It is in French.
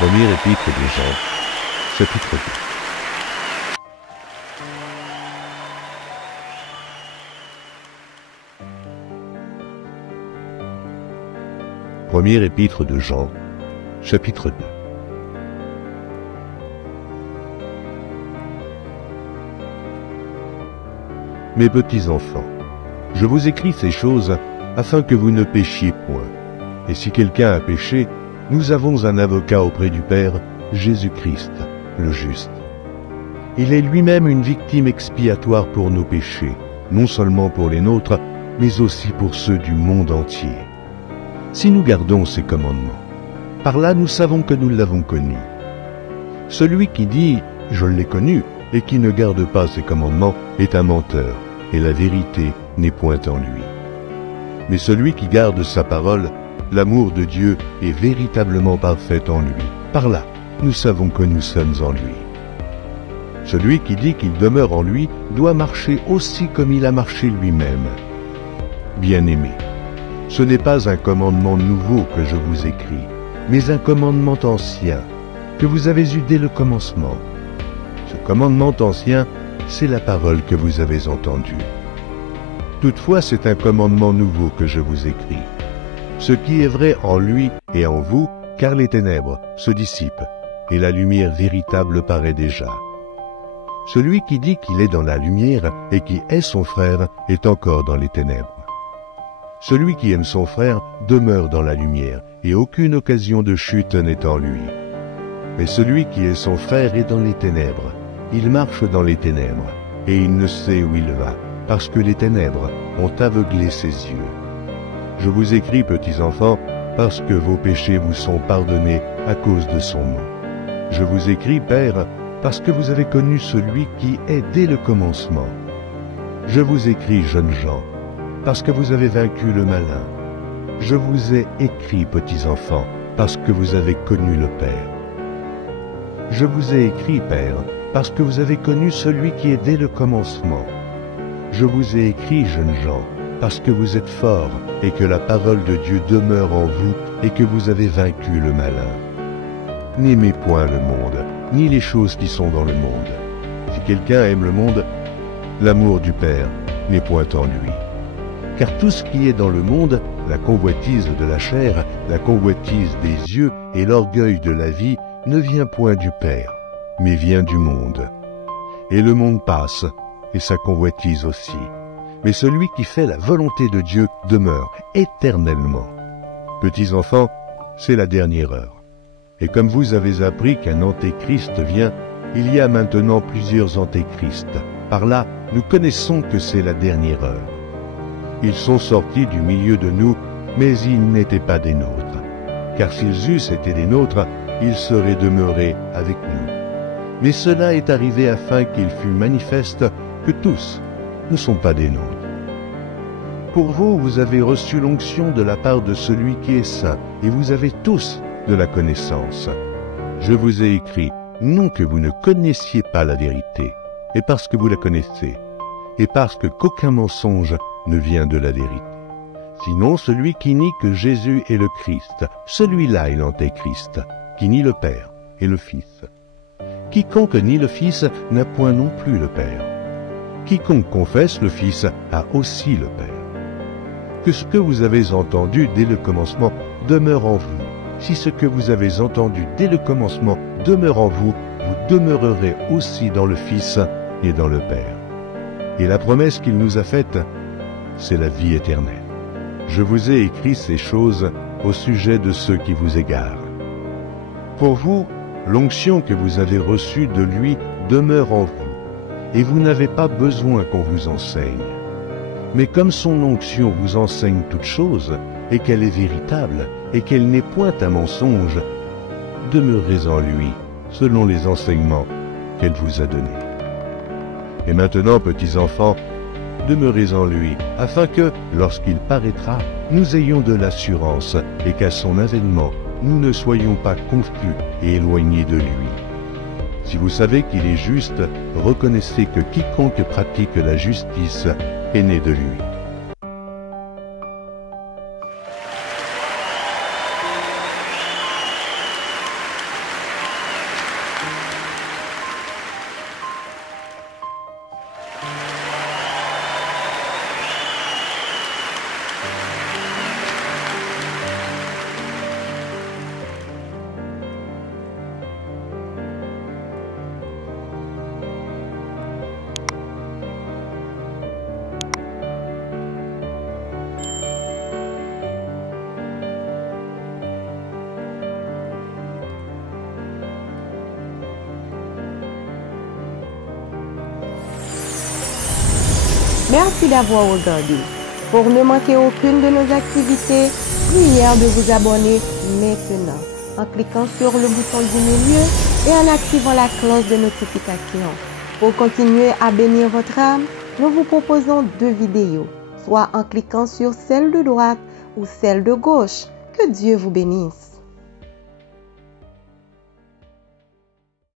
Première épître de Jean, chapitre 2. Première épître de Jean, chapitre 2. Mes petits enfants, je vous écris ces choses afin que vous ne péchiez point. Et si quelqu'un a péché, nous avons un avocat auprès du Père, Jésus-Christ, le juste. Il est lui-même une victime expiatoire pour nos péchés, non seulement pour les nôtres, mais aussi pour ceux du monde entier. Si nous gardons ses commandements, par là nous savons que nous l'avons connu. Celui qui dit « je l'ai connu » et qui ne garde pas ses commandements est un menteur, et la vérité n'est point en lui. Mais celui qui garde sa parole, l'amour de Dieu est véritablement parfait en lui. Par là, nous savons que nous sommes en lui. Celui qui dit qu'il demeure en lui doit marcher aussi comme il a marché lui-même. Bien-aimés, ce n'est pas un commandement nouveau que je vous écris, mais un commandement ancien, que vous avez eu dès le commencement. Ce commandement ancien, c'est la parole que vous avez entendue. Toutefois, c'est un commandement nouveau que je vous écris. Ce qui est vrai en lui et en vous, car les ténèbres se dissipent, et la lumière véritable paraît déjà. Celui qui dit qu'il est dans la lumière et qui est son frère est encore dans les ténèbres. Celui qui aime son frère demeure dans la lumière, et aucune occasion de chute n'est en lui. Mais celui qui est son frère est dans les ténèbres. Il marche dans les ténèbres, et il ne sait où il va, parce que les ténèbres ont aveuglé ses yeux. Je vous écris, petits enfants, parce que vos péchés vous sont pardonnés à cause de son nom. Je vous écris, Père, parce que vous avez connu celui qui est dès le commencement. Je vous écris, jeunes gens, parce que vous avez vaincu le malin. Je vous ai écrit, petits enfants, parce que vous avez connu le Père. Je vous ai écrit, Père, parce que vous avez connu celui qui est dès le commencement. Je vous ai écrit, jeunes gens, parce que vous êtes forts et que la parole de Dieu demeure en vous et que vous avez vaincu le malin. N'aimez point le monde, ni les choses qui sont dans le monde. Si quelqu'un aime le monde, l'amour du Père n'est point en lui. Car tout ce qui est dans le monde, la convoitise de la chair, la convoitise des yeux et l'orgueil de la vie, ne vient point du Père, mais vient du monde. Et le monde passe, et sa convoitise aussi. Mais celui qui fait la volonté de Dieu demeure éternellement. Petits enfants, c'est la dernière heure. Et comme vous avez appris qu'un antéchrist vient, il y a maintenant plusieurs antéchrists. Par là, nous connaissons que c'est la dernière heure. Ils sont sortis du milieu de nous, mais ils n'étaient pas des nôtres. Car s'ils eussent été des nôtres, ils seraient demeurés avec nous. Mais cela est arrivé afin qu'il fût manifeste que tous ne sont pas des nôtres. Pour vous, vous avez reçu l'onction de la part de celui qui est saint, et vous avez tous de la connaissance. Je vous ai écrit, non que vous ne connaissiez pas la vérité, et parce que vous la connaissez, et parce qu'aucun mensonge ne vient de la vérité. Sinon, celui qui nie que Jésus est le Christ, celui-là est l'antéchrist, qui nie le Père et le Fils. Quiconque nie le Fils n'a point non plus le Père. Quiconque confesse le Fils a aussi le Père. Que ce que vous avez entendu dès le commencement demeure en vous. Si ce que vous avez entendu dès le commencement demeure en vous, vous demeurerez aussi dans le Fils et dans le Père. Et la promesse qu'il nous a faite, c'est la vie éternelle. Je vous ai écrit ces choses au sujet de ceux qui vous égarent. Pour vous, l'onction que vous avez reçue de lui demeure en vous, et vous n'avez pas besoin qu'on vous enseigne. Mais comme son onction vous enseigne toutes choses, et qu'elle est véritable, et qu'elle n'est point un mensonge, demeurez en lui, selon les enseignements qu'elle vous a donnés. Et maintenant, petits enfants, demeurez en lui, afin que, lorsqu'il paraîtra, nous ayons de l'assurance, et qu'à son avènement, nous ne soyons pas confus et éloignés de lui. Si vous savez qu'il est juste, reconnaissez que quiconque pratique la justice est né de lui. Merci d'avoir regardé. Pour ne manquer aucune de nos activités, prière de vous abonner maintenant en cliquant sur le bouton du milieu et en activant la cloche de notification. Pour continuer à bénir votre âme, nous vous proposons 2 vidéos, soit en cliquant sur celle de droite ou celle de gauche. Que Dieu vous bénisse.